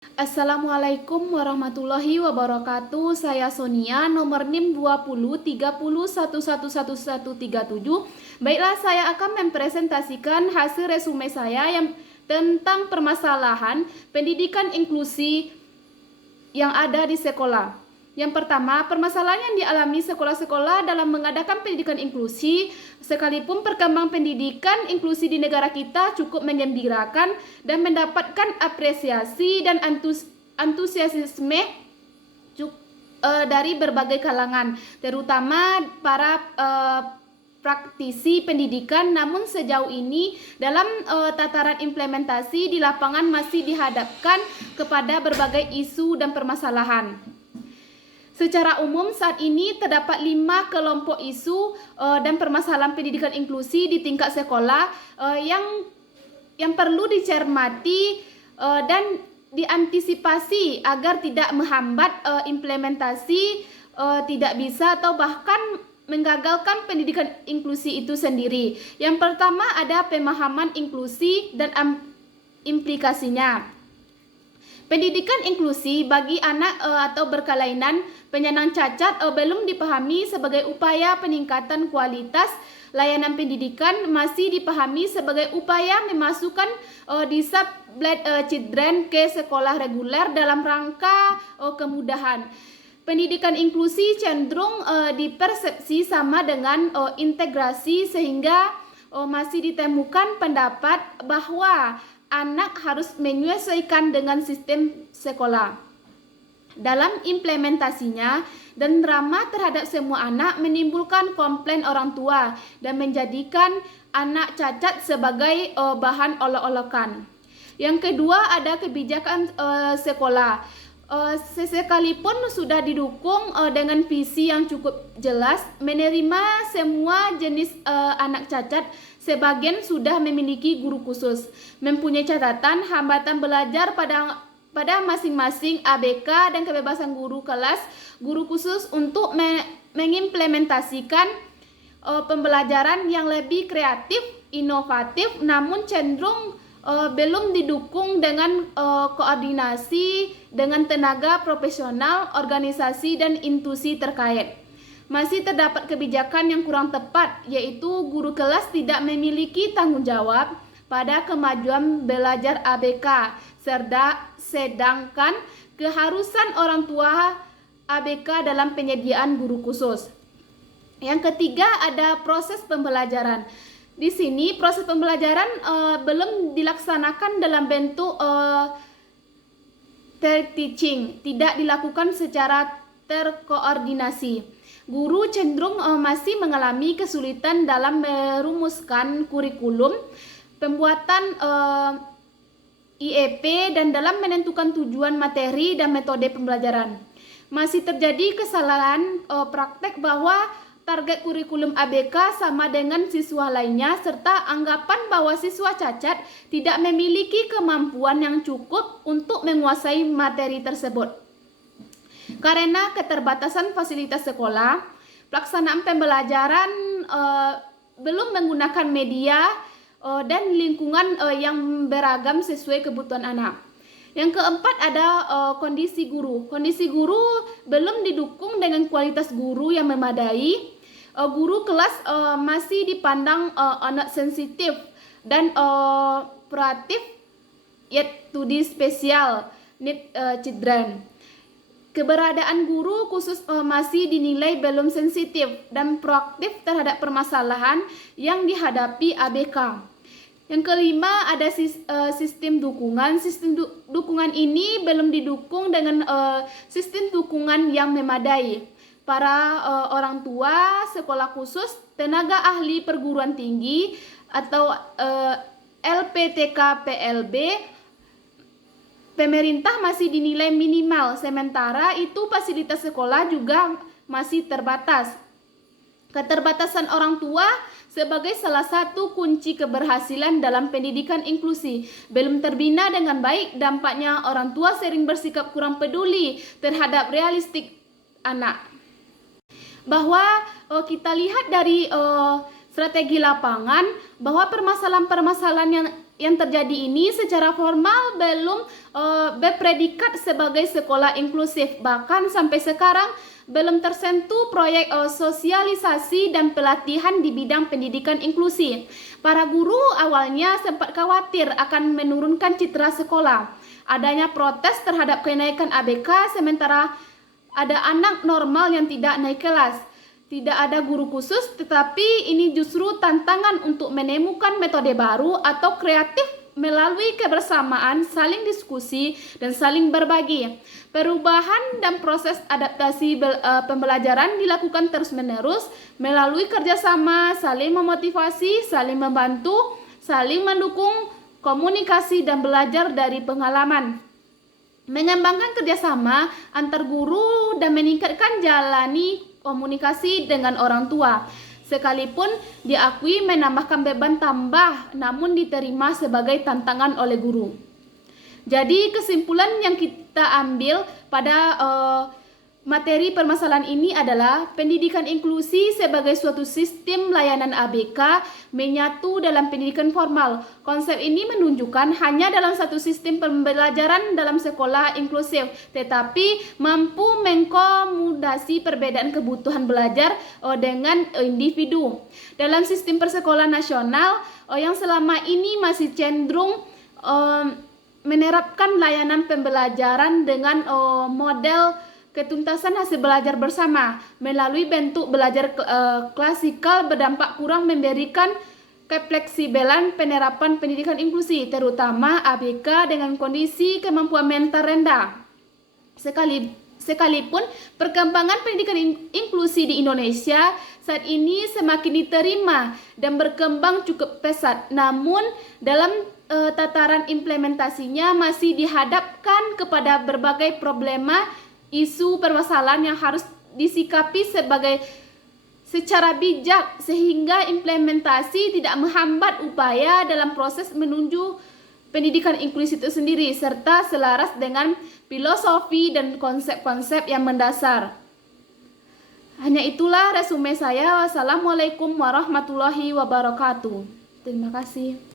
Assalamualaikum warahmatullahi wabarakatuh. Saya Sonia, nomor NIM 203031111137. Baiklah, saya akan mempresentasikan hasil resume saya yang tentang permasalahan pendidikan inklusi yang ada di sekolah. Yang pertama, permasalahan yang dialami sekolah-sekolah dalam mengadakan pendidikan inklusi, sekalipun perkembangan pendidikan inklusi di negara kita cukup menggembirakan dan mendapatkan apresiasi dan antusiasme dari berbagai kalangan, terutama para praktisi pendidikan. Namun sejauh ini dalam tataran implementasi di lapangan masih dihadapkan kepada berbagai isu dan permasalahan. Secara umum saat ini terdapat 5 kelompok isu dan permasalahan pendidikan inklusi di tingkat sekolah yang perlu dicermati dan diantisipasi agar tidak menghambat implementasi, tidak bisa atau bahkan menggagalkan pendidikan inklusi itu sendiri. Yang pertama ada pemahaman inklusi dan implikasinya. Pendidikan inklusi bagi anak atau berkelainan penyandang cacat belum dipahami sebagai upaya peningkatan kualitas layanan pendidikan, masih dipahami sebagai upaya memasukkan disabled children ke sekolah reguler dalam rangka kemudahan. Pendidikan inklusi cenderung dipersepsi sama dengan integrasi, sehingga masih ditemukan pendapat bahwa anak harus menyesuaikan dengan sistem sekolah. Dalam implementasinya dan ramah terhadap semua anak menimbulkan komplain orang tua dan menjadikan anak cacat sebagai bahan olok-olokan. Yang kedua ada kebijakan sekolah. Sekalipun sudah didukung dengan visi yang cukup jelas menerima semua jenis anak cacat, sebagian sudah memiliki guru khusus. Mempunyai catatan hambatan belajar pada masing-masing ABK dan kebebasan guru kelas, guru khusus untuk mengimplementasikan pembelajaran yang lebih kreatif, inovatif, namun cenderung belum didukung dengan koordinasi dengan tenaga profesional, organisasi, dan institusi terkait. Masih terdapat kebijakan yang kurang tepat, yaitu guru kelas tidak memiliki tanggung jawab pada kemajuan belajar ABK, sedangkan keharusan orang tua ABK dalam penyediaan guru khusus. Yang ketiga ada proses pembelajaran. Di sini proses pembelajaran belum dilaksanakan dalam bentuk teaching, tidak dilakukan secara terkoordinasi. Guru cenderung masih mengalami kesulitan dalam merumuskan kurikulum, pembuatan IEP, dan dalam menentukan tujuan materi dan metode pembelajaran. Masih terjadi kesalahan praktek bahwa target kurikulum ABK sama dengan siswa lainnya, serta anggapan bahwa siswa cacat tidak memiliki kemampuan yang cukup untuk menguasai materi tersebut. Karena keterbatasan fasilitas sekolah, pelaksanaan pembelajaran belum menggunakan media dan lingkungan yang beragam sesuai kebutuhan anak. Yang keempat ada kondisi guru. Kondisi guru belum didukung dengan kualitas guru yang memadai. Guru kelas masih dipandang anak sensitif dan proaktif, yet to the special need children. Keberadaan guru khusus masih dinilai belum sensitif dan proaktif terhadap permasalahan yang dihadapi ABK. Yang kelima ada sistem dukungan. Sistem dukungan ini belum didukung dengan sistem dukungan yang memadai. Para orang tua, sekolah khusus, tenaga ahli perguruan tinggi atau LPTK PLB, pemerintah masih dinilai minimal, sementara itu fasilitas sekolah juga masih terbatas. Keterbatasan orang tua sebagai salah satu kunci keberhasilan dalam pendidikan inklusi belum terbina dengan baik. Dampaknya orang tua sering bersikap kurang peduli terhadap realistik anak. Bahwa kita lihat dari strategi lapangan bahwa permasalahan-permasalahan yang terjadi ini secara formal belum berpredikat sebagai sekolah inklusif. Bahkan sampai sekarang belum tersentuh proyek sosialisasi dan pelatihan di bidang pendidikan inklusi. Para guru awalnya sempat khawatir akan menurunkan citra sekolah. Adanya protes terhadap kenaikan ABK sementara ada anak normal yang tidak naik kelas. Tidak ada guru khusus, tetapi ini justru tantangan untuk menemukan metode baru atau kreatif melalui kebersamaan, saling diskusi, dan saling berbagi. Perubahan dan proses adaptasi pembelajaran dilakukan terus-menerus melalui kerjasama, saling memotivasi, saling membantu, saling mendukung, komunikasi, dan belajar dari pengalaman. Mengembangkan kerjasama antar guru dan meningkatkan jalani komunikasi dengan orang tua. Sekalipun diakui menambahkan beban tambah, namun diterima sebagai tantangan oleh guru. Jadi kesimpulan yang kita ambil pada materi permasalahan ini adalah pendidikan inklusi sebagai suatu sistem layanan ABK menyatu dalam pendidikan formal. Konsep ini menunjukkan hanya dalam satu sistem pembelajaran dalam sekolah inklusif, tetapi mampu mengakomodasi perbedaan kebutuhan belajar dengan individu. Dalam sistem persekolahan nasional yang selama ini masih cenderung menerapkan layanan pembelajaran dengan model ketuntasan hasil belajar bersama melalui bentuk belajar klasikal berdampak kurang memberikan kefleksibelan penerapan pendidikan inklusi, terutama ABK dengan kondisi kemampuan mental rendah. Sekalipun perkembangan pendidikan inklusi di Indonesia saat ini semakin diterima dan berkembang cukup pesat, namun dalam tataran implementasinya masih dihadapkan kepada berbagai problema, isu permasalahan yang harus disikapi secara bijak sehingga implementasi tidak menghambat upaya dalam proses menuju pendidikan inklusi itu sendiri serta selaras dengan filosofi dan konsep-konsep yang mendasar. Hanya itulah resume saya. Wassalamualaikum warahmatullahi wabarakatuh. Terima kasih.